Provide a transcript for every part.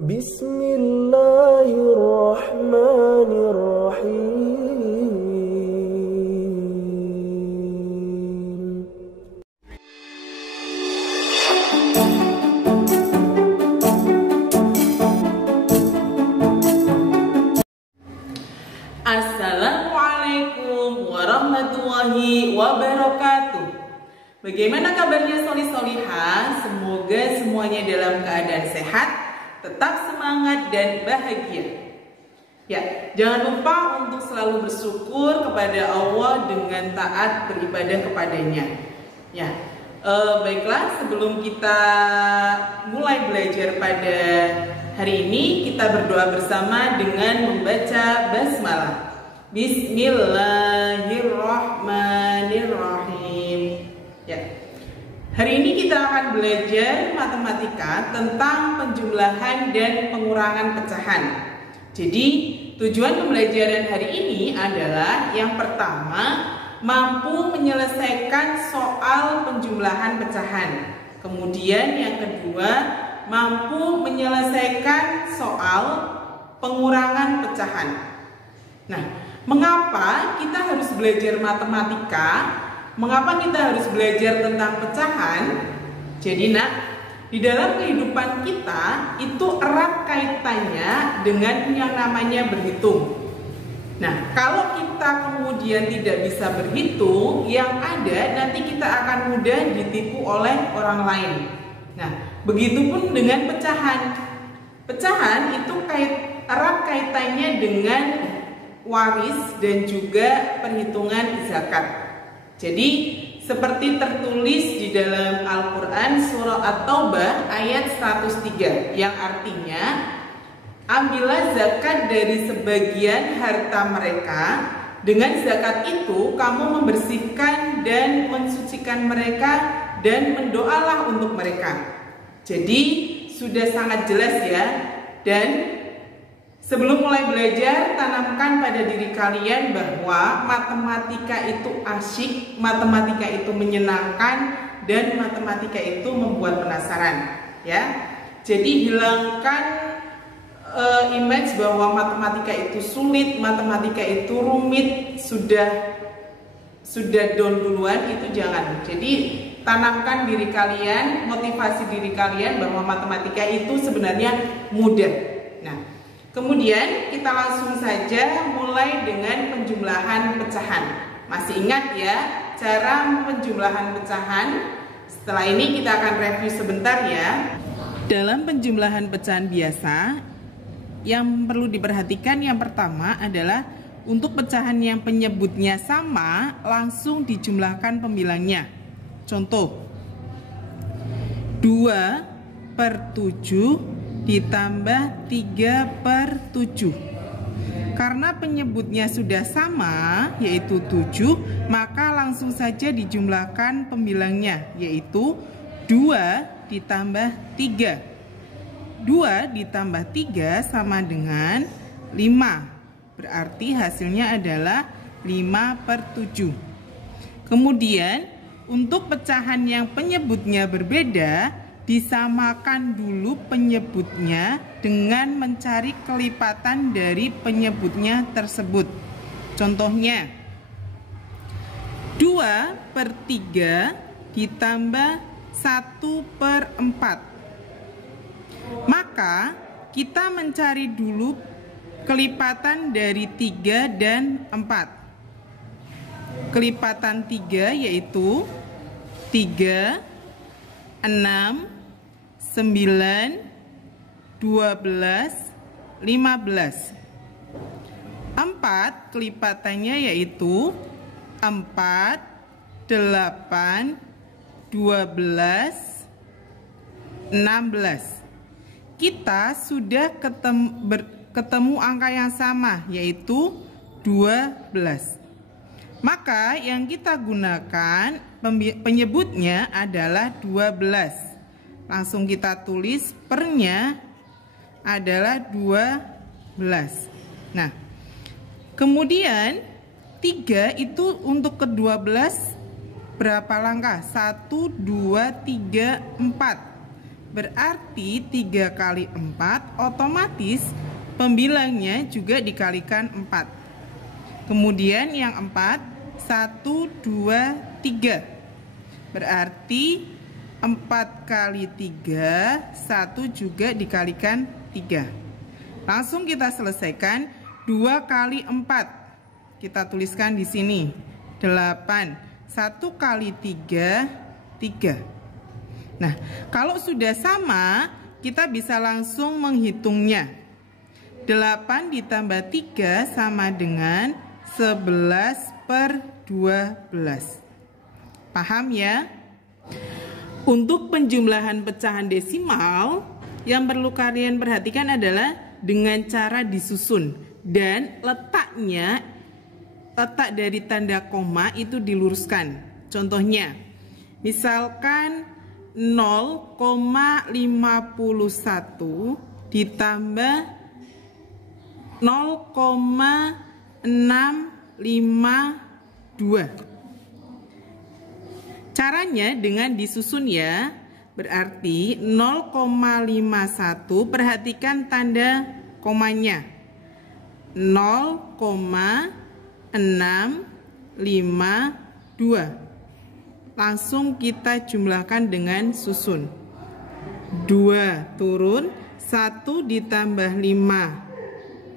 Bismillahirrahmanirrahim. Assalamualaikum warahmatullahi wabarakatuh. Bagaimana kabarnya soli-solihah? Semoga semuanya dalam keadaan sehat, tetap semangat dan bahagia. Ya, jangan lupa untuk selalu bersyukur kepada Allah dengan taat beribadah kepadanya. Ya, baiklah, sebelum kita mulai belajar pada hari ini, kita berdoa bersama dengan membaca basmalah. Bismillahirrahmanirrahim. Ya. Hari ini kita akan belajar matematika tentang penjumlahan dan pengurangan pecahan. Jadi, tujuan pembelajaran hari ini adalah yang pertama, mampu menyelesaikan soal penjumlahan pecahan. Kemudian yang kedua, mampu menyelesaikan soal pengurangan pecahan. Nah, mengapa kita harus belajar matematika? Mengapa kita harus belajar tentang pecahan? Jadi di dalam kehidupan kita itu erat kaitannya dengan yang namanya berhitung. Nah, kalau kita kemudian tidak bisa berhitung, yang ada nanti kita akan mudah ditipu oleh orang lain. Nah, begitupun dengan pecahan. Pecahan itu erat kaitannya dengan waris dan juga perhitungan zakat. Jadi seperti tertulis di dalam Al-Quran surah At-Taubah ayat 103 yang artinya, ambillah zakat dari sebagian harta mereka, dengan zakat itu kamu membersihkan dan mensucikan mereka dan mendoalah untuk mereka. Jadi sudah sangat jelas ya. Dan sebelum mulai belajar, tanamkan pada diri kalian bahwa matematika itu asyik, matematika itu menyenangkan, dan matematika itu membuat penasaran. Ya, jadi hilangkan image bahwa matematika itu sulit, matematika itu rumit, sudah down duluan, itu jangan. Jadi tanamkan diri kalian, motivasi diri kalian bahwa matematika itu sebenarnya mudah. Nah, kemudian kita langsung saja mulai dengan penjumlahan pecahan. Masih ingat ya cara penjumlahan pecahan? Setelah ini kita akan review sebentar ya. Dalam penjumlahan pecahan biasa, yang perlu diperhatikan yang pertama adalah untuk pecahan yang penyebutnya sama, langsung dijumlahkan pembilangnya. Contoh, 2/7 ditambah 3/7. Karena penyebutnya sudah sama, yaitu 7, maka langsung saja dijumlahkan pembilangnya, yaitu 2 ditambah 3. 2 ditambah 3 sama dengan 5. Berarti hasilnya adalah 5/7. Kemudian untuk pecahan yang penyebutnya berbeda, disamakan dulu penyebutnya dengan mencari kelipatan dari penyebutnya tersebut. Contohnya, 2/3 ditambah 1/4. Maka kita mencari dulu kelipatan dari 3 dan 4. Kelipatan 3 yaitu 3, 6, 9, 12, 15. 4 kelipatannya yaitu 4, 8, 12, 16. Kita sudah ketemu angka yang sama, yaitu 12. Maka yang kita gunakan penyebutnya adalah 12. Langsung kita tulis pernya adalah 12. Nah, kemudian 3 itu untuk ke-12 berapa langkah? 1, 2, 3, 4. Berarti 3 kali 4 otomatis pembilangnya juga dikalikan 4. Kemudian yang 4, 1, 2, 3. Berarti 4 kali 3, 1 juga dikalikan 3. Langsung kita selesaikan. 2 kali 4. Kita tuliskan di sini. 8. 1 kali 3, 3. Nah, kalau sudah sama, kita bisa langsung menghitungnya. 8 ditambah 3 sama dengan 11/12. Paham ya? Untuk penjumlahan pecahan desimal, yang perlu kalian perhatikan adalah dengan cara disusun. Dan letak dari tanda koma itu diluruskan. Contohnya, misalkan 0,51 ditambah 0,652. Caranya dengan disusun ya. Berarti 0,51, perhatikan tanda komanya. 0,652. Langsung kita jumlahkan dengan susun. 2 turun, 1 ditambah 5,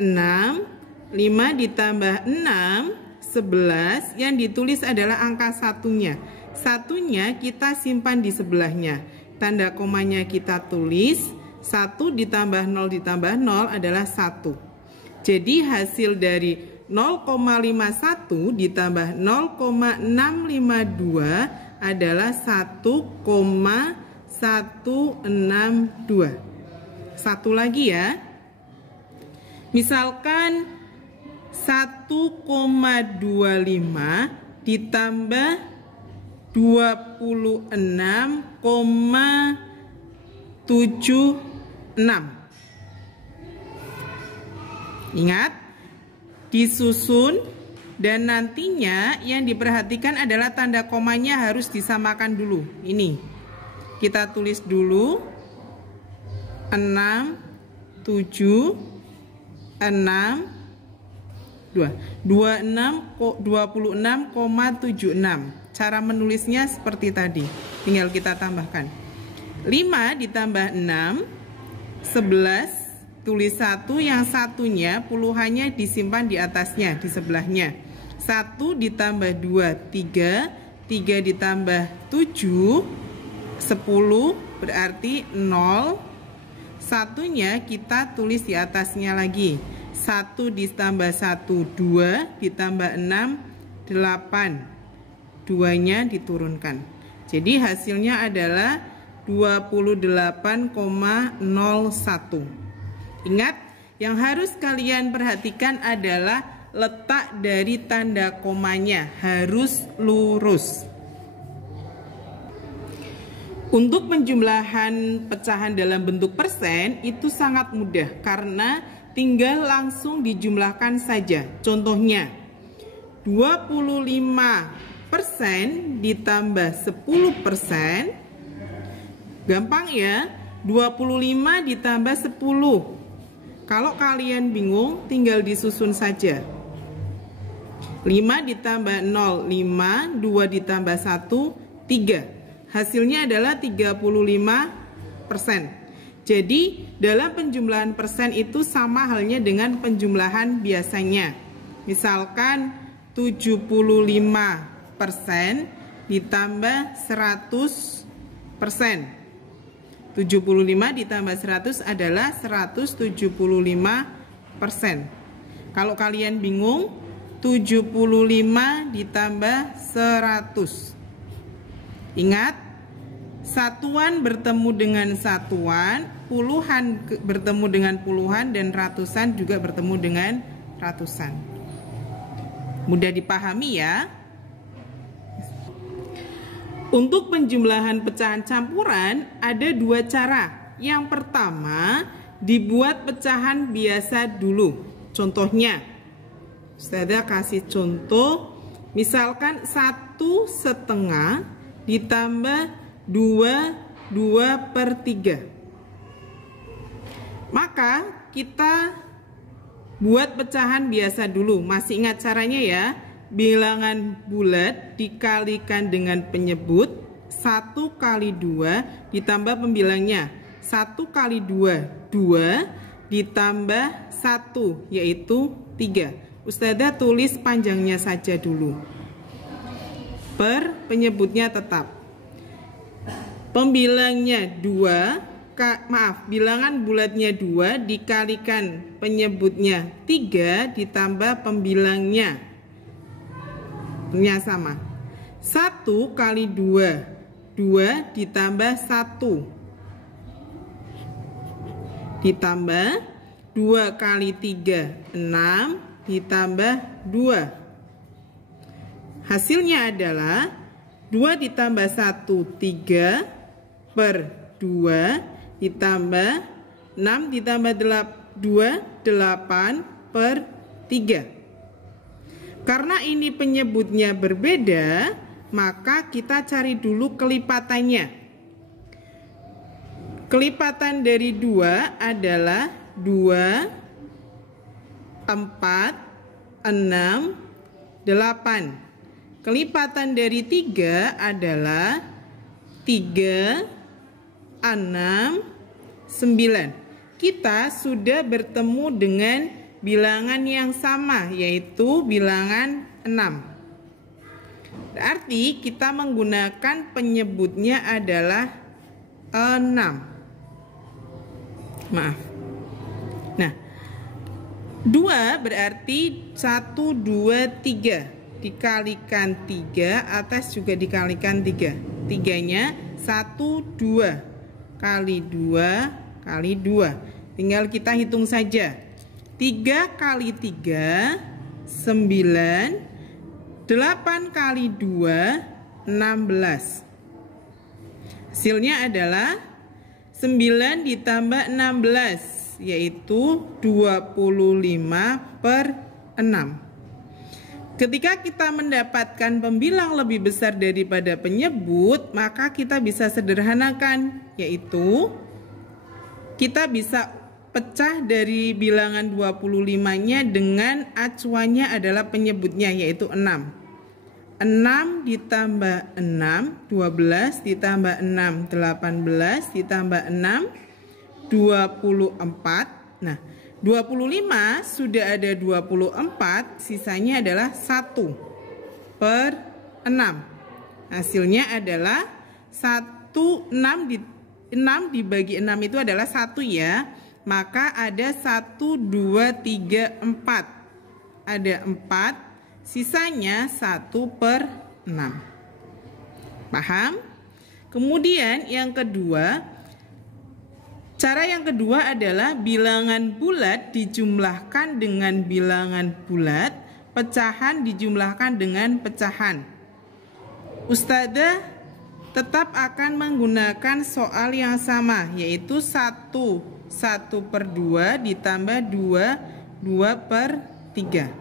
6. 5 ditambah 6, 11. Yang ditulis adalah angka satunya. Satunya kita simpan di sebelahnya. Tanda komanya kita tulis. 1 ditambah 0 ditambah 0 adalah 1. Jadi hasil dari 0,51 ditambah 0,652 adalah 1,162. Satu lagi ya. Misalkan 1,25 ditambah 26,76. Ingat, disusun dan nantinya yang diperhatikan adalah tanda komanya harus disamakan dulu. Ini kita tulis dulu 6, 7, 6, 26,76. Cara menulisnya seperti tadi, tinggal kita tambahkan. 5 ditambah 6, 11. Tulis 1, yang satunya puluhannya disimpan di atasnya, di sebelahnya. 1 ditambah 2, 3. 3 ditambah 7, 10, berarti 0. Satunya kita tulis di atasnya lagi. 1 ditambah 1, 2. Ditambah 6, 8. 2-nya diturunkan. Jadi hasilnya adalah 28,01. Ingat, yang harus kalian perhatikan adalah letak dari tanda komanya harus lurus. Untuk penjumlahan pecahan dalam bentuk persen itu sangat mudah karena tinggal langsung dijumlahkan saja. Contohnya, 25% ditambah 10%. Gampang ya, 25 ditambah 10. Kalau kalian bingung, tinggal disusun saja. 5 ditambah 0, 5. 2 ditambah 1, 3. Hasilnya adalah 35%. Jadi, dalam penjumlahan persen itu sama halnya dengan penjumlahan biasanya. Misalkan 75% ditambah 100%. 75 ditambah 100 adalah 175%. Kalau kalian bingung, 75 ditambah 100. Ingat, satuan bertemu dengan satuan, puluhan bertemu dengan puluhan, dan ratusan juga bertemu dengan ratusan. Mudah dipahami ya. Untuk penjumlahan pecahan campuran ada dua cara. Yang pertama, dibuat pecahan biasa dulu. Contohnya, saya kasih contoh. Misalkan 1/2 ditambah 2 2/3. Maka kita buat pecahan biasa dulu. Masih ingat caranya ya? Bilangan bulat dikalikan dengan penyebut, 1 kali 2 ditambah pembilangnya. 1 kali 2, 2 ditambah 1, yaitu 3. Ustazah tulis panjangnya saja dulu. Per penyebutnya tetap. Pembilangnya 2, bilangan bulatnya 2 dikalikan penyebutnya 3 ditambah pembilangnya. Nya sama. 1 kali 2, 2 ditambah 1. Ditambah 2 kali 3, 6 ditambah 2. Hasilnya adalah 2 ditambah 1, 3 per 2 ditambah 6 ditambah 2, 8 per 3. Karena ini penyebutnya berbeda, maka kita cari dulu kelipatannya. Kelipatan dari 2 adalah 2, 4, 6, 8. Kelipatan dari 3 adalah 3, 6, 9. Kita sudah bertemu dengan bilangan yang sama, yaitu bilangan 6. Berarti kita menggunakan penyebutnya adalah 6. Maaf. Nah, 2 berarti 1, 2, 3. Dikalikan 3, atas juga dikalikan 3. 3-nya 1, 2. Kali 2 kali 2. Tinggal kita hitung saja. 3 kali 3 9, 8 kali 2 16. Hasilnya adalah 9 ditambah 16, yaitu 25/6. Ketika kita mendapatkan pembilang lebih besar daripada penyebut, maka kita bisa sederhanakan, yaitu kita bisa pecah dari bilangan 25-nya dengan acuannya adalah penyebutnya, yaitu 6. 6 ditambah 6, 12 ditambah 6, 18 ditambah 6, 24. Nah, 25 sudah ada 24, sisanya adalah 1/6. Hasilnya adalah 6 dibagi 6 itu adalah 1 ya. Maka ada 1, 2, 3, 4. Ada 4, sisanya 1/6. Paham? Kemudian yang kedua, cara yang kedua adalah bilangan bulat dijumlahkan dengan bilangan bulat, pecahan dijumlahkan dengan pecahan. Ustazah tetap akan menggunakan soal yang sama, yaitu 1/2 ditambah 2/3.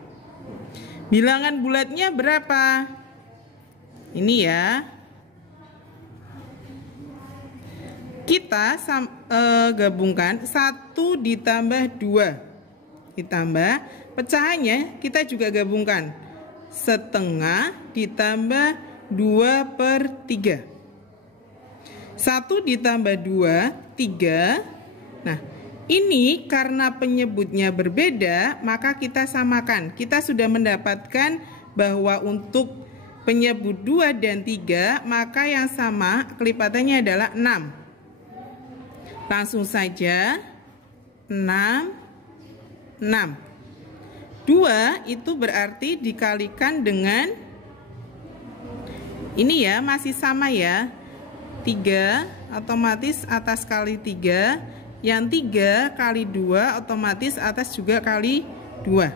Bilangan bulatnya berapa? Ini ya. Kita gabungkan 1 ditambah 2 ditambah pecahannya kita juga gabungkan 1/2 ditambah 2/3. 1 ditambah 2, 3. Nah, ini karena penyebutnya berbeda, maka kita samakan. Kita sudah mendapatkan bahwa untuk penyebut 2 dan 3, maka yang sama kelipatannya adalah 6. Langsung saja 6, 6. 2 itu berarti dikalikan dengan ini ya, masih sama ya. 3 otomatis atas kali 3. Yang 3 kali 2 otomatis atas juga kali 2.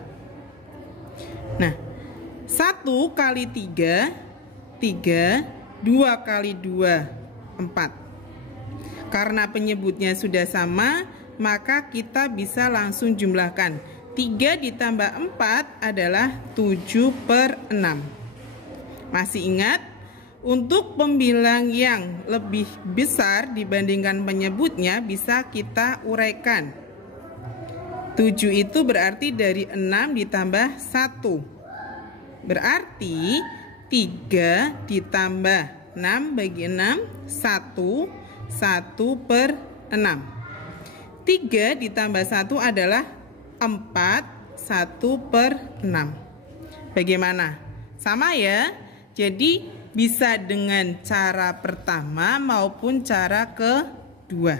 Nah, 1 kali 3, 3. 2 kali 2, 4. Karena penyebutnya sudah sama, maka kita bisa langsung jumlahkan. 3 ditambah 4 adalah 7/6. Masih ingat? Untuk pembilang yang lebih besar dibandingkan penyebutnya bisa kita uraikan. 7 itu berarti dari 6 ditambah 1. Berarti 3 ditambah 6 bagi 6, 1 per 6. 3 ditambah 1 adalah 4, 1 per 6. Bagaimana? Sama ya? Jadi bisa dengan cara pertama maupun cara kedua.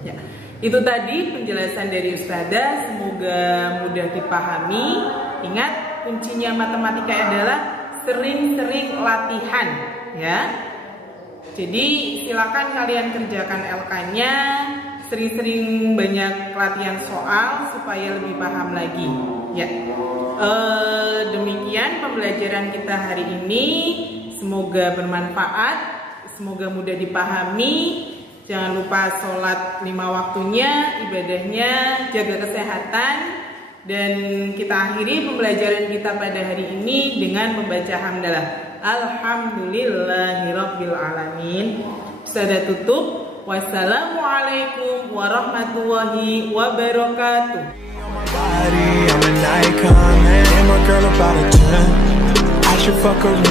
Ya, itu tadi penjelasan dari Ustazah, semoga mudah dipahami. Ingat, kuncinya matematika adalah sering-sering latihan, ya. Jadi silakan kalian kerjakan LK-nya, sering-sering banyak latihan soal supaya lebih paham lagi. Ya, demikian pembelajaran kita hari ini. Semoga bermanfaat, semoga mudah dipahami. Jangan lupa sholat 5 waktunya, ibadahnya, jaga kesehatan. Dan kita akhiri pembelajaran kita pada hari ini dengan membaca hamdalah. Alhamdulillahirabbil alamin. Sudah tutup. Wassalamualaikum warahmatullahi wabarakatuh. I should fuck around.